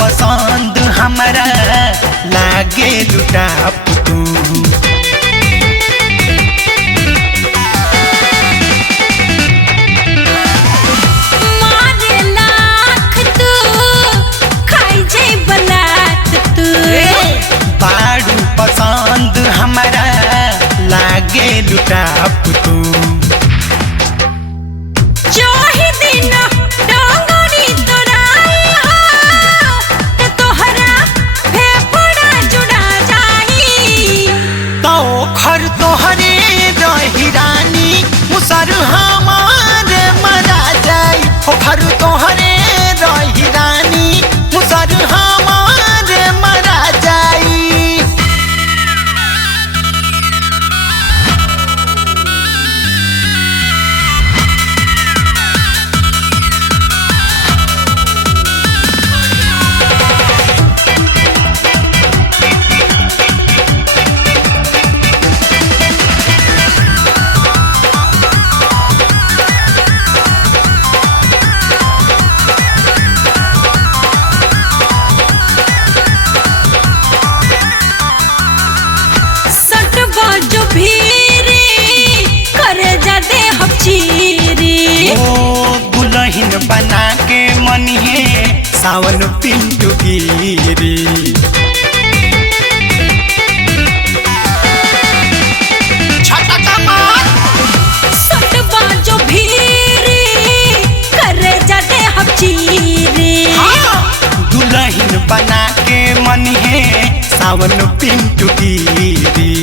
पसंद हमारा लागे लुटा तू मारे लाख तू खाई जाई बलात तू बारू पसंद हमारा लागे लुटा तू मुसर हमारे मरा जाई घर तोहरे रही रानी मुसर हमारे मरा जाई। दुल्हन बना के मन है सावन पिंटू गिरी दुल्हन बना के मन है सावन पिंटू गिरी